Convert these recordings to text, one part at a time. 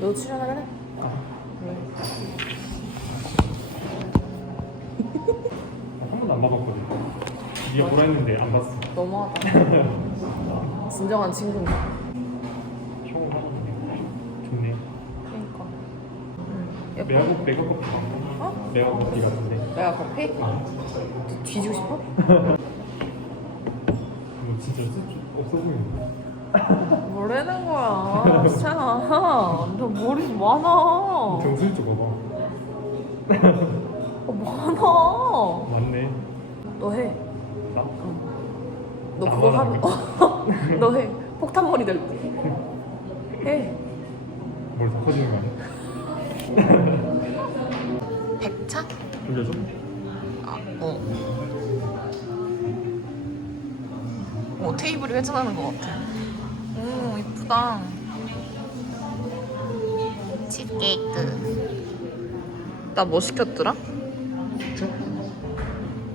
너 출연하려래? 한 번도 안 봐봤거든. 네가 보라 했는데 안 봤어. 너무하다. 진정한? 형 하거든요. 좋네. 그러니까. 응. 예뻐. 메가 커피, 메가 커피 같은데. 어? 메가 커피 같은데. 내가 커피? 아, 뒤지고 싶어? 이거 진짜 없어 보이는데. 뭐라는 거야? 수찬아. 너 머리 많아. 정수리 쪽 봐봐. 어, 많아. 맞네. 너 해. 나? 너 아, 그거 나만 하면 너 해. 폭탄 머리 될 때. 해. 머리 다 커지는 거 아니야? 백차? 돌려줘? 아, 어. 어, 테이블이 회전하는 것 같아. 오, 이쁘다. 치즈케이크. 나 뭐 시켰더라? 숙차?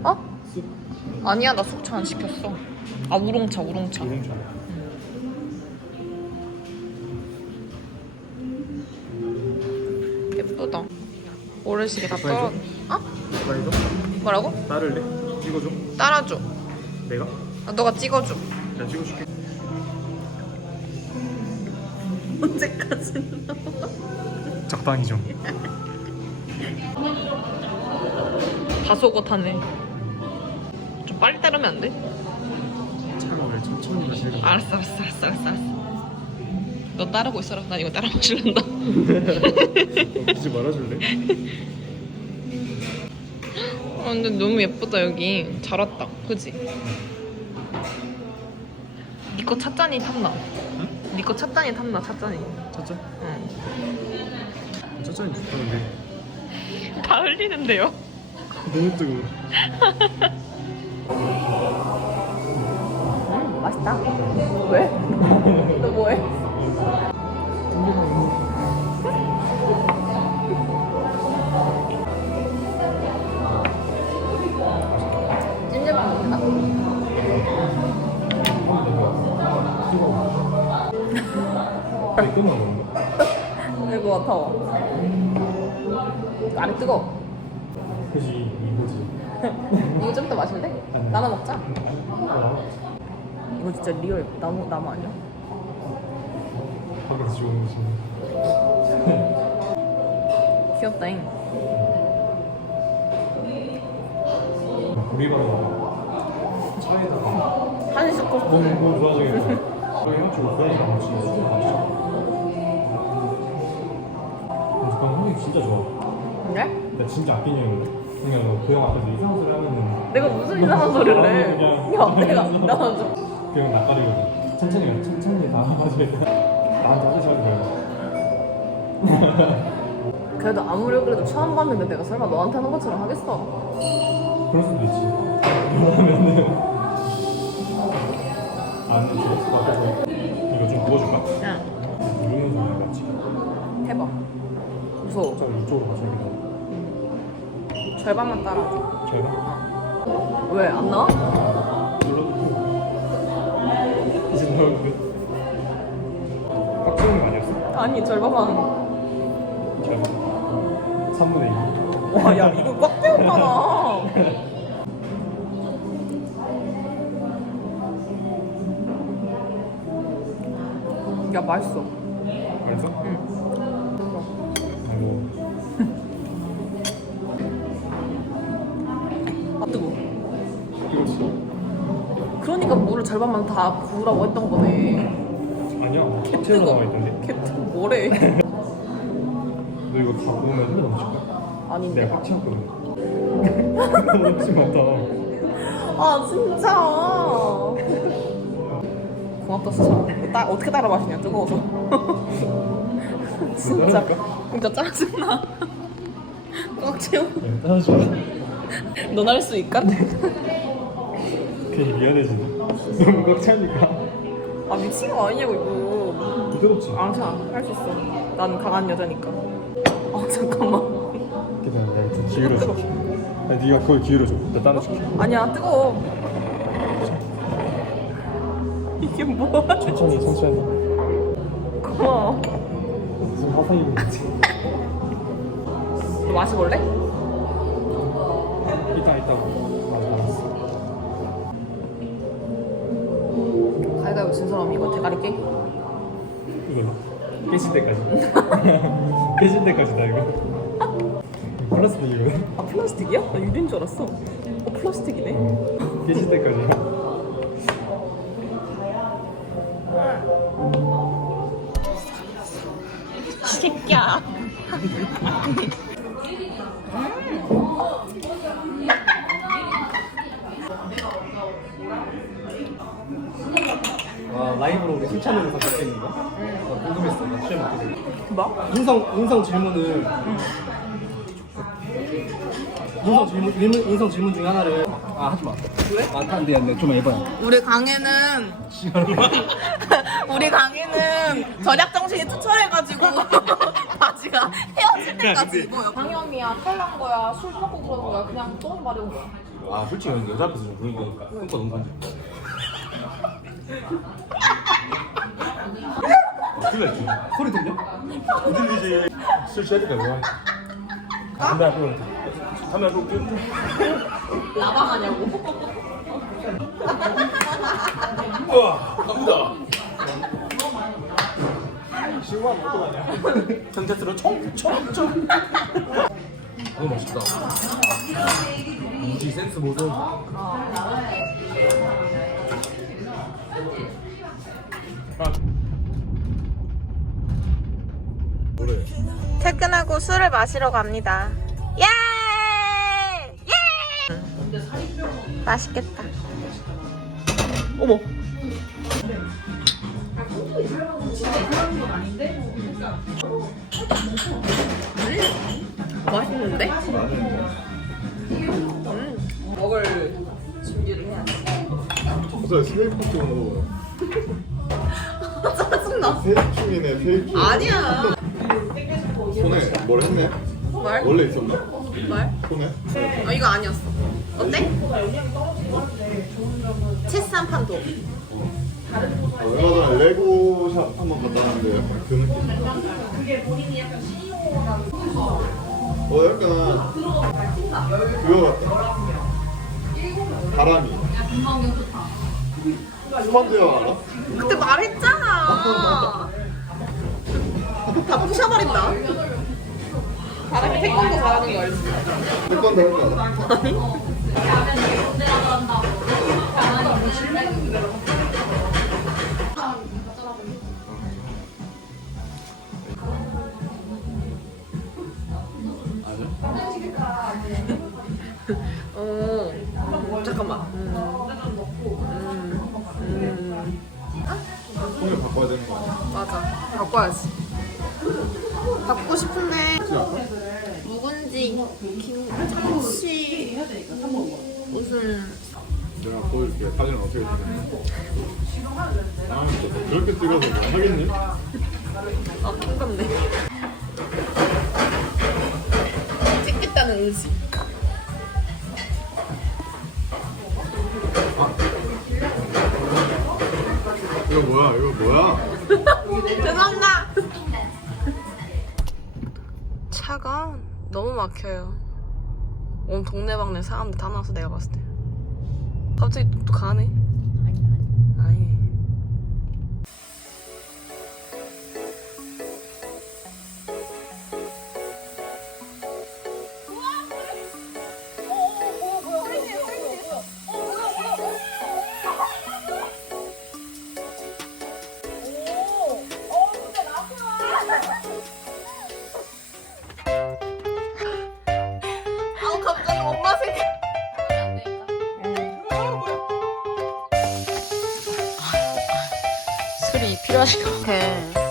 어? 쑥? 아니야, 나 속차 안 시켰어. 아, 우롱차, 우롱차. 줄 예쁘다. 모래시계 다 떨어. 어? 나 이거? 뭐라고? 내? 찍어줘? 따라줘. 내가? 아, 너가 찍어줘. 나 찍어줄게. 언제까지? 적당히 좀. 다소고 타네. 좀 빨리 따르면 안 돼? 차가 왜 천천히 마시는 알았어, 알았어, 알았어, 알았어. 알았어. 너 따르고 있어라. 난 이거 따라 마실란다. 굳이 말아줄래? 아, 근데 너무 예쁘다 여기. 잘 왔다. 그지? 니거 찻잔이 탔나? 니거 찻잔이 탔나? 찻잔이. 짜짜? 응. 짜짜니 좋다는데. 다 흘리는데요? 너무 뜨거워. 음, 맛있다. 왜? 너 뭐해? 끊어. 이거 같아. 안에 뜨거. 그지 이거지. 이거 좀 더 마실래? 나눠 먹자. 어. 이거 진짜 리얼 나무 나무 아니야? 밖에서 지금 오신. 귀엽다잉. 우리가 차에다가 한식 코스. 너무 너무 좋아지겠다. 저희 한쪽 고양이가 같이 술을 마시죠. 형이 진짜 좋아. 그래? 나 진짜 아끼는 형인데. 그냥 너 고양 앞에서 이상한 소리 하면은 내가 무슨 이상한 소리를 해? 야, 내가 나 좀. 그냥 낯가리거든. 천천히 가, 천천히 다 맞아야 나한테 하기 싫은 거야. 그래도 아무리 그래도 처음 봤는데 내가 설마 너한테 하는 것처럼 하겠어? 그럴 수도 있지. 그러면은 안 좋았을 것 같아서 이거 좀 부어줄까? 응. 누르는 소리 같이. 해봐. 무서워. 저 이쪽으로 가셔야겠다. 절반만 따라줘. 제가 왜 안 나와? 눌러놓고 이제 나오는데 거 아니었어? 아니 절반만. 제가 3분의 2. 와, 야 이거 꽉 채웠잖아. 야 맛있어. 알았어? 응. 뜨거. 그러니까 물을 절반만 다 부으라고 했던 거네. 아니야. 개꽉 채우는 뜨거. 거 있던데. 개 뜨거 뭐래? 너 이거 다 부으면 흘러 넘칠까? 아닌데. 내가 꽉 채웠거든. 넘치 많다. 아 진짜. 고맙다 수찬. 따, 어떻게 따라 마시냐 뜨거워서. 진짜? 진짜 짜증나. 꽉 채워. 네, 따라줘. 넌 할 수 있까? 괜히 미안해지네. 너무 꽉 차니까. 아 미친 거 아니냐고 이거. 부드럽지? 아 괜찮아 할 수 있어. 난 강한 여자니까. 아 잠깐만. 괜찮아. 내가 좀 기울여줄게. 아니, 네가 그걸 기울여줘. 나 따라줄게. 아니야 뜨거워. 이게 뭐야? 천천히 천천히 고마워. 무슨 화상인지 너 마셔볼래? 이따 이따 맞아 가위가위 진 사람 이거 대가리 깨? 이거 깨질 때까지 깨질 때까지다 이거 플라스틱이거든 아 플라스틱이야? 나 유리인 줄 알았어. 어 플라스틱이네. 깨질 때까지 새끼야. 와 라이브로 우리 술 참여를 다 했는 거? 궁금했어 나 취해 먹게 뭐? 인성 인성 질문을 인성 질문 인성, 인성 질문 중에 하나를 아 하지 마. 왜? 아 안돼 안돼 좀 해봐. 우리 강에는 우리 강에는 절약 정신이 투철해가지고 바지가 헤어질 때까지 입어요. 강염이야, 탈난 거야, 술 먹고 그러는 거야, 그냥 똥 마려운 거야. 아 솔직히 여자 앞에서 좀 그런 거니까 그러니까 너무 간지 아, 났지? 소리 들려? 안 들리지. 술 취할 때까지 뭐 담배 안 피워. 담배 안 피울게 라방하냐고. 우와 갑니다. 시원한 것도 아니야. 상태스러 총총총. 너무 맛있다. 무지 센스 모드. 그 퇴근하고 술을 마시러 갑니다. 예! 예! 맛있겠다. 어머. 맛있는데? 음, 먹을 준비를 해야 돼. 무슨 스테이크 먹어 짜증나. 세이킹이네 세이킹 아니야. 손에 뭘 했네? 말? 원래 있었나? 말? 손에? 어, 이거 아니었어. 어때? 체스 한 판 더. 어, 얼마 전에 레고샵 한 번 갔다 왔는데 약간 그 느낌 어 약간 그거 같다 바람이 스펀드형 알아? 그때 말했잖아. 다 부셔버린다. 바람이 태권도 잘하는 게 알지? 태권도 알아? 어. 바꿔야 되는 거 아니야? 맞아. 바꿔야지. 바꾸고 싶은데 묵은지 김치 무슨 내가 보여줄게 사진을 어떻게 찍는지 아 진짜 그렇게 찍어서 뭐 하겠니? 아 킹받네. 찍겠다는 의지. 막혀요. 온 동네방네 사람들 다 나서 내가 봤을 때. 갑자기 또 가네? 아니, 아니. 아우 술이 필요하신 것 같아.